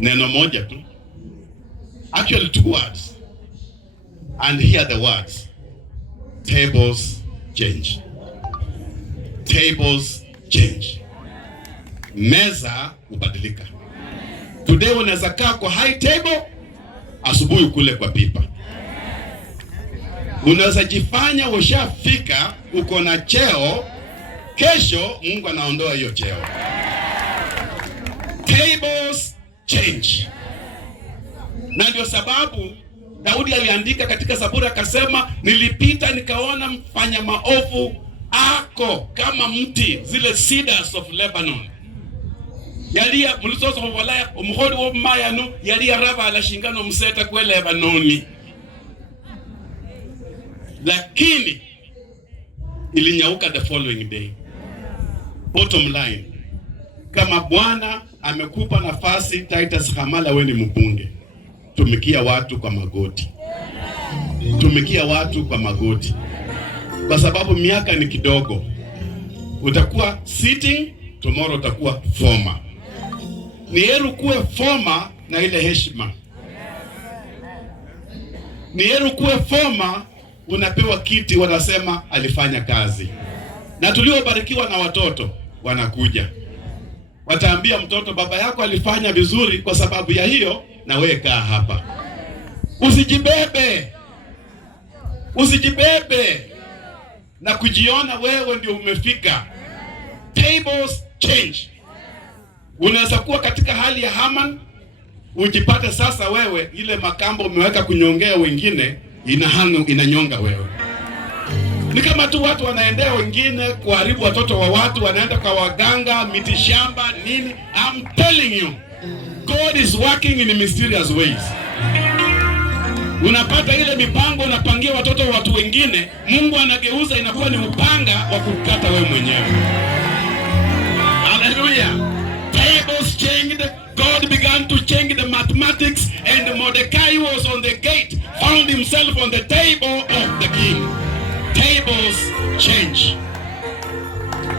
Neno moja tu. Actually 2 words. And here are the words. Tables change. Tables change. Meza ubadilika. Today unaweza kaa kwa high table, asubuhi kule kwa pipa. Unaweza jifanya ushafika, uko na cheo, kesho Mungu anaondoa hiyo cheo. Tables change. Na ndio sababu Daudi aliandika katika Zaburi akasema, nilipita nikaona mfanya maovu ako kama mti, zile cedars of Lebanon. Yalia mulisoso walaya umuholi wo mayano yalia raba ala shingano mseta kwa Lebanoni. Lakini ilinyauka the following day. Bottom line, kama Bwana amekupa nafasi Titus Khamala, wewe ni mbunge, tumikia watu kwa magoti. Tumikia watu kwa magoti. Kwa sababu miaka ni kidogo. Utakuwa sitting, tomorrow utakuwa former. Ni heri kuwe former na ile heshima. Ni heri kuwe former, unapewa kiti wanasema alifanya kazi. Na tuliobarikiwa na watoto wanakuja, wataambia mtoto, baba yako alifanya vizuri, kwa sababu ya hiyo na wewe kaa hapa. Usijibebe. Usijibebe na kujiona wewe ndio umefika. Tables change. Unaweza kuwa katika hali ya Haman, ujipate sasa wewe ile makambo umeweka kunyongea wengine inanyonga wewe. Ni kama tu watu wanaendea wengine kuharibu watoto wa watu, wanaenda kwa waganga, miti shamba, nini. I'm telling you, God is working in mysterious ways. Unapata ile mipango unapangia watoto wa watu wengine, Mungu anageuza inakuwa ni upanga wa kukata wewe mwenyewe. Hallelujah. Tables changed. God began to change the mathematics, and Mordecai was on the gate, found himself on the table of the king. Tables change.